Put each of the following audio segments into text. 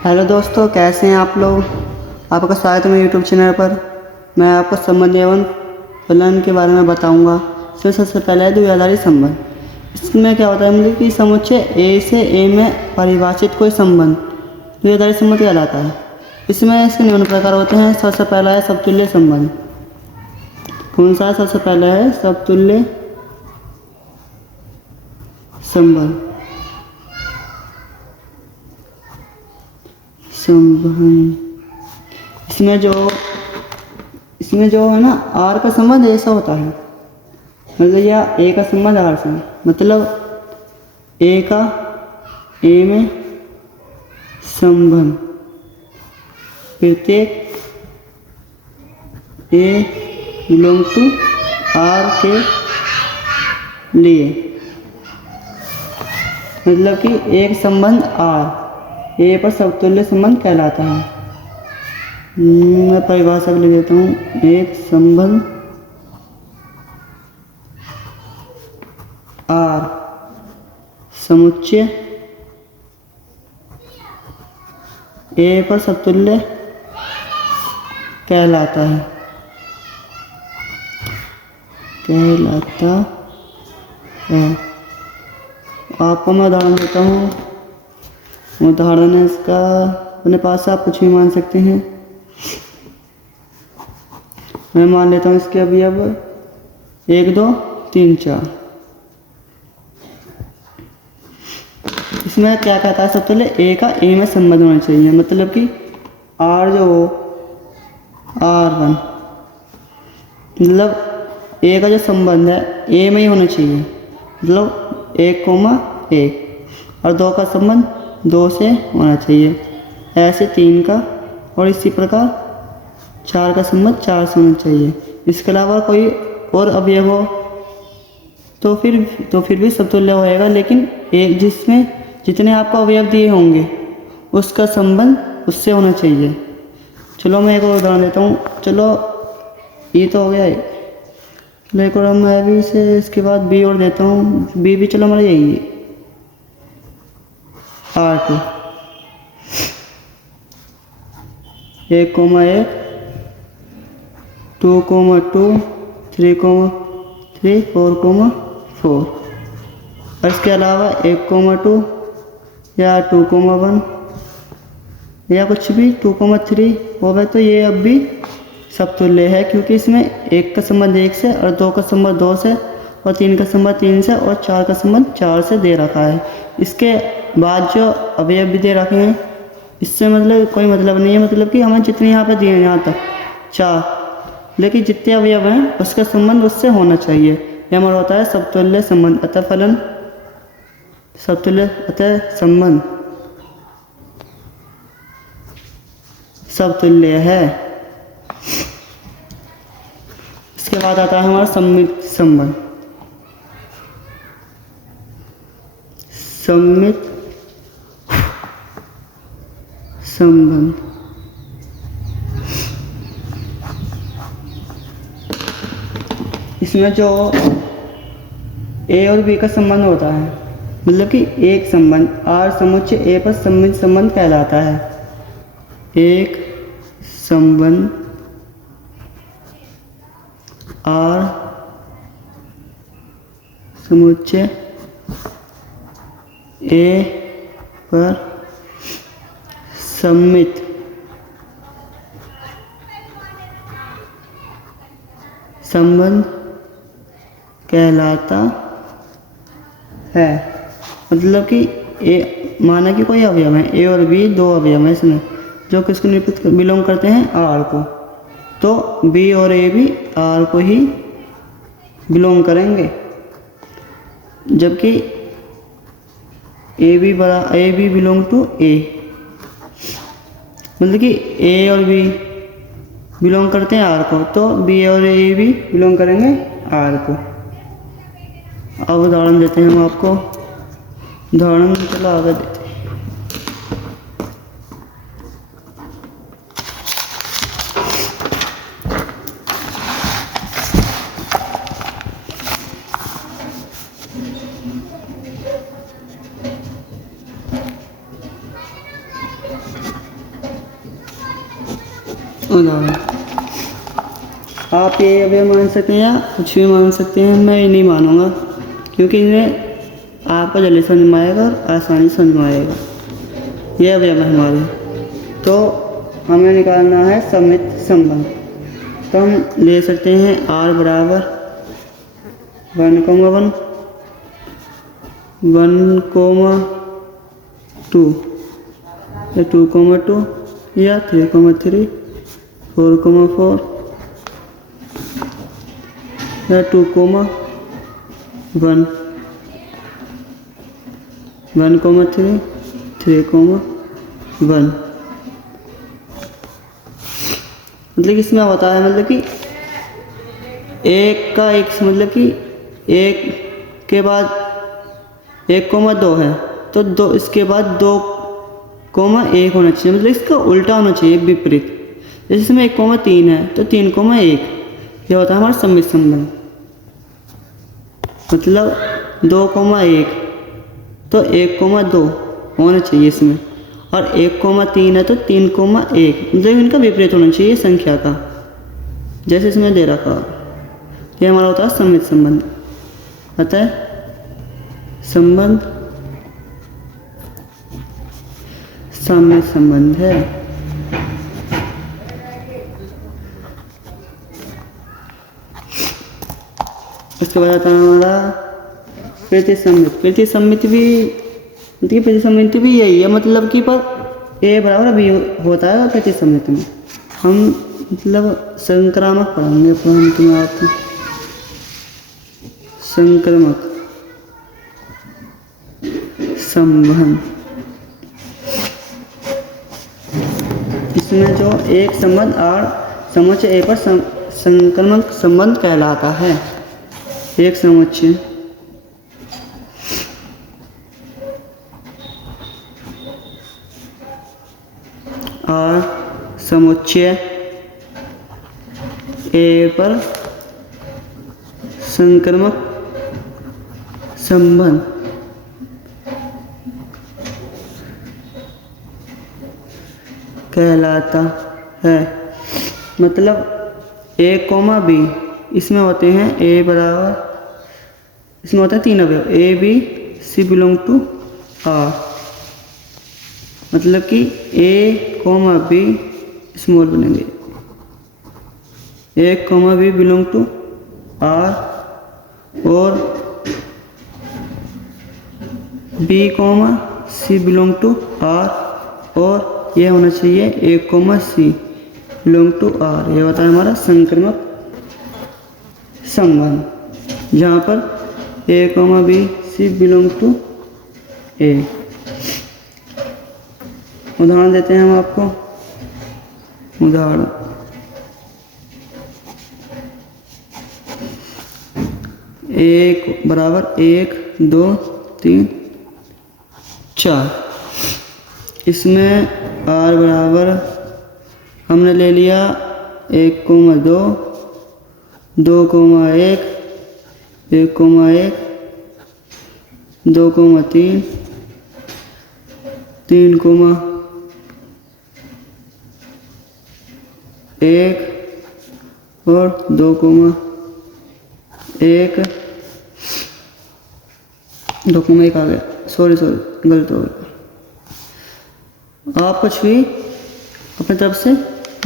Hello दोस्तों, कैसे हैं आप लोग। आपका स्वागत है मेरे यूट्यूब चैनल पर। मैं आपको संबंध एवं फलन के बारे में बताऊंगा। इसमें सबसे पहले है द्विआधारी संबंध। इसमें क्या होता है, मतलब कि समुच्चय ए से ए में परिभाषित कोई संबंध द्विआधारी संबंध कहलाता है। इसमें इसके निम्न प्रकार होते हैं। सबसे पहला है समतुल्य संबंध। कौन सा? सबसे पहला है समतुल्य संबंध। इसमें जो है ना, आर का संबंध ऐसा होता है, मतलब या ए का संबंध आर से, मतलब ए का ए में संबंध प्रत्येक ए बिलोंग टू आर के लिए, मतलब कि एक संबंध आर ए पर समतुल्य संबंध कहलाता है। मैं परिभाषा लिख देता हूँ। एक संबंध आर समुच्चय ए पर समतुल्य कहलाता है। आपको मैं उदाहरण देता हूँ। उदाहरण है इसका, अपने पास आप कुछ भी मान सकते हैं। मैं मान लेता हूँ इसके अभी अब 1 2 3 4। इसमें क्या कहता है, सबसे पहले ए का ए में संबंध होना चाहिए, मतलब कि आर जो हो R1, मतलब ए का जो संबंध है ए में ही होना चाहिए, मतलब 1,1 और 2 का संबंध 2 से होना चाहिए, ऐसे 3 का, और इसी प्रकार 4 का संबंध 4 से होना चाहिए। इसके अलावा कोई और अवयव हो तो फिर भी समतुल्य होएगा, लेकिन एक जिसमें जितने आपको अवयव दिए होंगे उसका संबंध उससे होना चाहिए। चलो मैं एक और उदाहरण देता हूँ। चलो ये तो हो गया है, चलो एक और मैं भी इसे इसके बाद बी और देता हूँ। बी भी चलो हमारा यही है R2, 1,1 2,2 3,3 4,4। और इसके अलावा 1,2 या 2,1 या कुछ भी 2,3 हो गए, तो ये अब भी समतुल्य है, क्योंकि इसमें 1 का संबंध 1 से और 2 का संबंध 2 से और 3 का संबंध 3 से और 4 का संबंध 4 से दे रखा है। इसके बाद जो अवयव भी दे रखे हैं, इससे मतलब कोई मतलब नहीं है, मतलब कि हमें जितने यहाँ पे दिए हैं यहाँ तक 4, लेकिन जितने अवयव हैं उसका संबंध उससे होना चाहिए। यह हमारा होता है समतुल्य संबंध। अतः फलन संबंध समतुल्य है। इसके बाद आता है हमारा सममित संबंध। सममित संबंध इसमें जो ए और बी का संबंध होता है, मतलब कि एक संबंध आर समुच्चय ए पर सममित संबंध कहलाता है। एक संबंध आर समुच्चय ए पर सममित संबंध कहलाता है। मतलब कि ए माना कि कोई अवयव है ए और बी, 2 अवयव है इसमें, जो किसको निरूपित बिलोंग करते हैं आर को, तो बी और ए भी आर को ही बिलोंग करेंगे, जबकि ए बी बिलोंग टू ए, मतलब कि ए और बी बिलोंग करते हैं आर को, तो बी और ए भी बिलोंग करेंगे आर को। अब उदाहरण देते हैं हम आपको। उदाहरण चलो आगे देते हैं। उदाहरण। आप ये अवयव मान सकते हैं या कुछ भी मान सकते हैं, मैं ये नहीं मानूंगा क्योंकि इन्हें आपको जल्दी समझ में आएगा और आसानी से समझ में आएगा। ये अवयव है हमारे। तो हमें निकालना है सममित संबंध। तो हम ले सकते हैं r बराबर 1, 1, 1, 2 या 2, 2 या 3, 3, 4, 4 या 2, 1, 1, 3, 3, 1। मतलब कि इसमें होता है, मतलब कि एक का एक, मतलब कि एक के बाद 1, 2 है तो दो इसके बाद 2, 1 होना चाहिए, मतलब इसका उल्टा होना चाहिए, विपरीत। जैसे इसमें 1, 3 है तो 3, 1 ये होता है हमारा सममित संबंध। मतलब 2, 1 तो 1, 2 होना चाहिए इसमें, और 1, 3 है तो 3, 1, मतलब इनका विपरीत होना चाहिए संख्या का, जैसे इसमें दे रखा। ये हमारा होता है सममित संबंध। अतः संबंध सममित संबंध है। उसके बाद आता है हमारा प्रतिसम्मित। प्रतिसम्मित भी यही है, मतलब कि पर ए बराबर बी होता है प्रतिसम्मित में। हम मतलब संक्रामक पढ़ेंगे आपको, संक्रामक संबंध। इसमें जो एक संबंध और समुच्चय ए पर संक्रामक संबंध कहलाता है। एक समुच्चय और समुच्चय ए पर संक्रामक संबंध कहलाता है। मतलब ए, बी, इसमें होते हैं ए बराबर, इसमें होता है 3 अवयव A, B, C belong to R. मतलब कि ए, बी स्मॉल बनेंगे, A, B belong to R, और B, C belong to R, और ये होना चाहिए A, C belong to R. ये होता है हमारा संक्रामक संबंध, जहाँ पर A, B, C belong to A. उदाहरण देते हैं हम आपको। उदाहरण एक बराबर 1, 2, 3, 4। इसमें r बराबर हमने ले लिया 1, 2, 2, 1, 1, 1, 2, 3, 3, 1 और 2, 1, 2, 1 आ गया। सॉरी गलत हो गया। आप कुछ भी अपनी तरफ से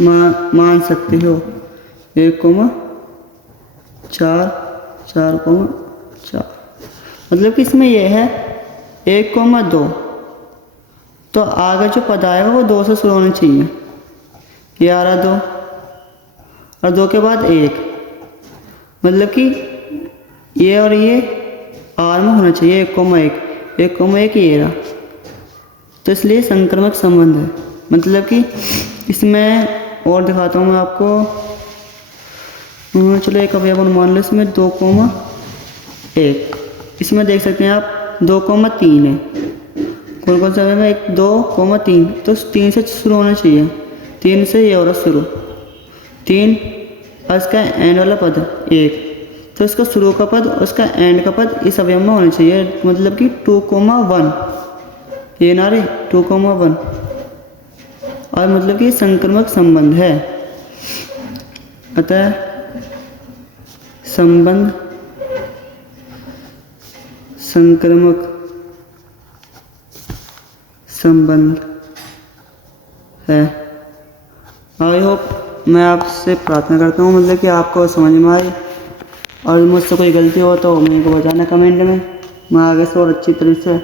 मान सकते हो। 1, 4, 4, 4। मतलब कि इसमें यह है 1, 2, तो आगे जो पद आएगा वो 2 से शुरू होना चाहिए। ये आ रहा 2 और 2 के बाद 1, मतलब कि ये और ये आर में होना चाहिए 1, 1, 1 ये रहा। तो इसलिए संक्रामक संबंध है। मतलब कि इसमें और दिखाता हूँ मैं आपको। चलो एक अवयव मान लो, इसमें 2, 1। इसमें देख सकते हैं आप 2, 3 है। कौन कौन सा अवयव है? 1, 2, 3। तो 3 से शुरू होना चाहिए। 3 से ये हो रहा शुरू। 3 और इसका एंड वाला पद 1, तो इसका शुरू का पद और इसका एंड का पद इस अवयव में होना चाहिए। मतलब कि 2, 1 ये ना रे 2, 1, और मतलब कि संक्रामक संबंध है। अतः संबंध संक्रामक संबंध है। आई होप, मैं आपसे प्रार्थना करता हूँ मतलब कि आपको समझ में आए, और मुझसे कोई गलती हो तो मेरे को बताना कमेंट में, मैं आगे से और अच्छी तरह से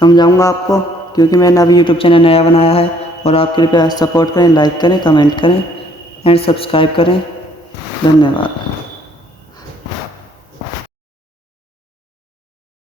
समझाऊंगा आपको, क्योंकि मैंने अभी यूट्यूब चैनल नया बनाया है। और आप कृपया सपोर्ट करें, लाइक करें, कमेंट करें एंड सब्सक्राइब करें। धन्यवाद।